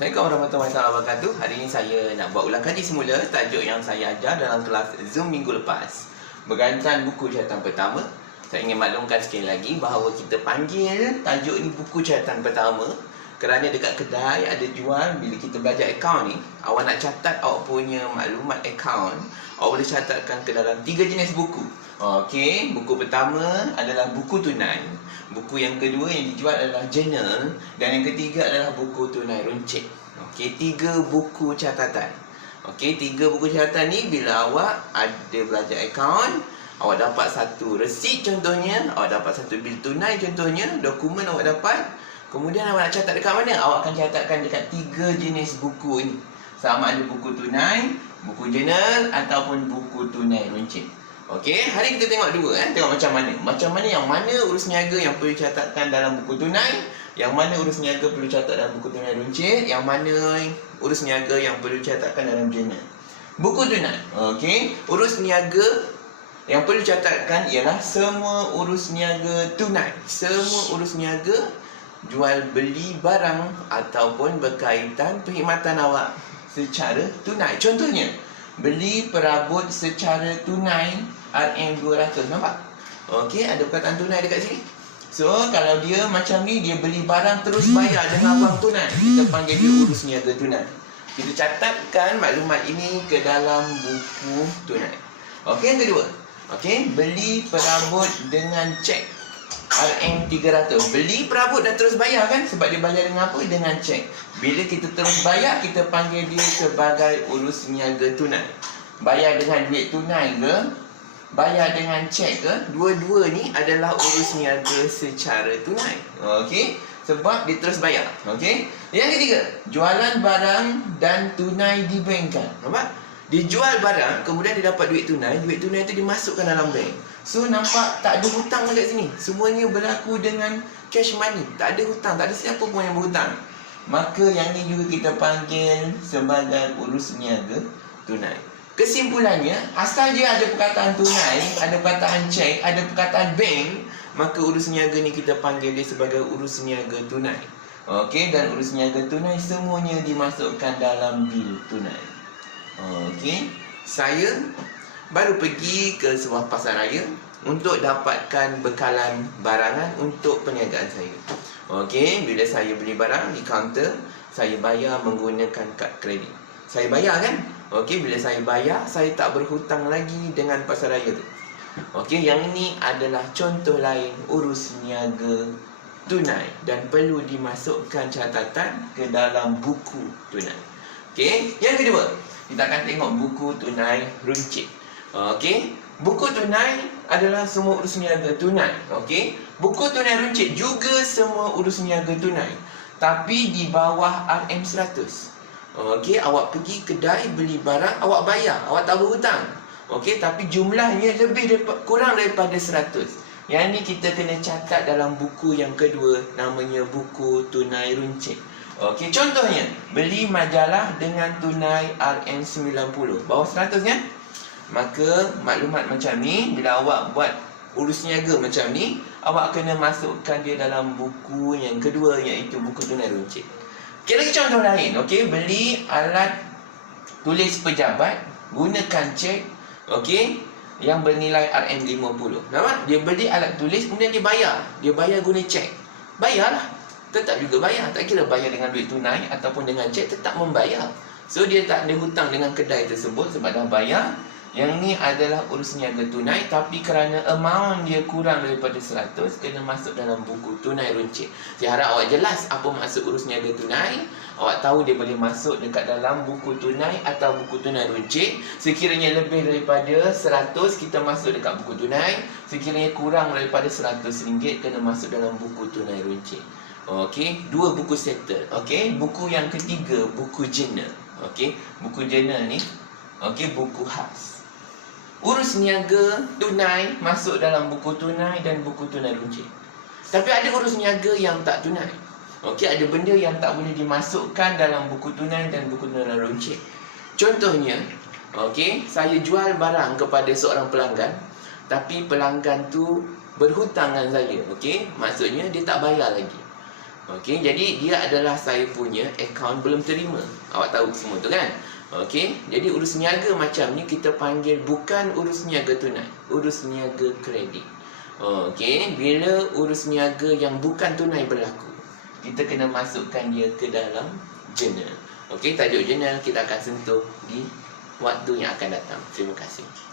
Assalamualaikum warahmatullahi wabarakatuh. Hari ini saya nak buat ulang kaji semula tajuk yang saya ajar dalam kelas Zoom minggu lepas. Berkaitan buku catatan pertama, saya ingin maklumkan sekali lagi bahawa kita panggil tajuk ni buku catatan pertama kerana dekat kedai ada jual. Bila kita belajar akaun ni, awak nak catat awak punya maklumat akaun, awak boleh catatkan ke dalam 3 jenis buku. Okey, buku pertama adalah buku tunai. Buku yang kedua yang dijual adalah journal. Dan yang ketiga adalah buku tunai runcit. Okey, 3 buku catatan. Okey, 3 buku catatan ni bila awak ada belajar akaun, awak dapat satu resit contohnya, awak dapat satu bil tunai contohnya, dokumen awak dapat. Kemudian awak nak catat dekat mana? Awak akan catatkan dekat 3 jenis buku ini. Sama ada buku tunai, buku journal ataupun buku tunai runcit. Okey, hari kita tengok dua tengok macam mana. Macam mana yang mana urus niaga yang perlu catatkan dalam buku tunai, yang mana urus niaga perlu catat dalam buku tunai runcit, yang mana urus niaga yang perlu catatkan dalam journal. Buku tunai. Okey, urus niaga yang perlu catatkan ialah semua urus niaga tunai. Semua urus niaga jual beli barang ataupun berkaitan perkhidmatan awak secara tunai. Contohnya, beli perabot secara tunai RM200. Nampak? Okey, ada perkataan tunai dekat sini. So, kalau dia macam ni, dia beli barang terus bayar dengan wang tunai, kita panggil dia urus niaga tunai. Kita catatkan maklumat ini ke dalam buku tunai. Okey, yang kedua. Okey, beli perabot dengan cek RM300. Beli perabot dan terus bayar kan? Sebab dia bayar dengan apa? Dengan cek. Bila kita terus bayar, kita panggil dia sebagai urus niaga tunai. Bayar dengan duit tunai ke, bayar dengan cek ke, dua-dua ni adalah urus niaga secara tunai. Okey? Sebab dia terus bayar. Okey? Yang ketiga, jualan barang dan tunai dibankkan. Nampak? Dia jual barang, kemudian dia dapat duit tunai tu dimasukkan dalam bank. So, nampak tak ada hutang dekat sini. Semuanya berlaku dengan cash money. Tak ada hutang, tak ada siapa pun yang berhutang. Maka yang ni juga kita panggil sebagai urus niaga tunai. Kesimpulannya, asal dia ada perkataan tunai, ada perkataan cek, ada perkataan bank, maka urus niaga ni kita panggil dia sebagai urus niaga tunai. Okey, dan urus niaga tunai semuanya dimasukkan dalam bil tunai. Okey, saya baru pergi ke sebuah pasar raya untuk dapatkan bekalan barangan untuk perniagaan saya. Okey, bila saya beli barang di kaunter, saya bayar menggunakan kad kredit. Saya bayar kan? Okey, bila saya bayar, saya tak berhutang lagi dengan pasar raya tu. Okey, yang ini adalah contoh lain urus niaga tunai dan perlu dimasukkan catatan ke dalam buku tunai. Okey, yang kedua, kita akan tengok buku tunai runcit. Okey, buku tunai adalah semua urus niaga tunai. Okey, buku tunai runcit juga semua urus niaga tunai, tapi di bawah RM100. Okey, awak pergi kedai beli barang, awak bayar, awak tak berhutang. Okey, tapi jumlahnya kurang daripada 100. Yang ni kita kena catat dalam buku yang kedua, namanya buku tunai runcit. Okey, contohnya beli majalah dengan tunai RM90, bawah 100 kan? Maka maklumat macam ni, bila awak buat urus niaga macam ni, awak kena masukkan dia dalam buku yang kedua, iaitu buku tunai runcit. Okey, lagi contoh lain. Okey, beli alat tulis pejabat gunakan cek, okey, yang bernilai RM50. Nampak? Dia beli alat tulis, kemudian dia bayar. Dia bayar guna cek. Bayarlah. Tetap juga bayar. Tak kira bayar dengan duit tunai ataupun dengan cek, tetap membayar. So, dia tak ada hutang dengan kedai tersebut sebab dah bayar. Yang ni adalah urus niaga tunai, tapi kerana amount dia kurang daripada 100, kena masuk dalam buku tunai runcit. Saya harap awak jelas apa maksud urus niaga tunai. Awak tahu dia boleh masuk dekat dalam buku tunai atau buku tunai runcit. Sekiranya lebih daripada 100, kita masuk dekat buku tunai. Sekiranya kurang daripada RM100, kena masuk dalam buku tunai runcit. Okey, 2 buku settle. Okey, buku yang ketiga, buku journal. Okey, buku journal ni, okey, buku khas. Urus niaga tunai masuk dalam buku tunai dan buku tunai runcit. Tapi ada urus niaga yang tak tunai. Okey, ada benda yang tak boleh dimasukkan dalam buku tunai dan buku tunai runcit. Contohnya, okey, saya jual barang kepada seorang pelanggan, tapi pelanggan tu berhutang dengan saya. Okey, maksudnya dia tak bayar lagi. Okey, jadi dia adalah saya punya akaun belum terima. Awak tahu semua tu kan? Okey, jadi urus niaga macam ni kita panggil bukan urus niaga tunai, urus niaga kredit. Okey, bila urus niaga yang bukan tunai berlaku, kita kena masukkan dia ke dalam jurnal. Okey, tajuk jurnal kita akan sentuh di waktu yang akan datang. Terima kasih.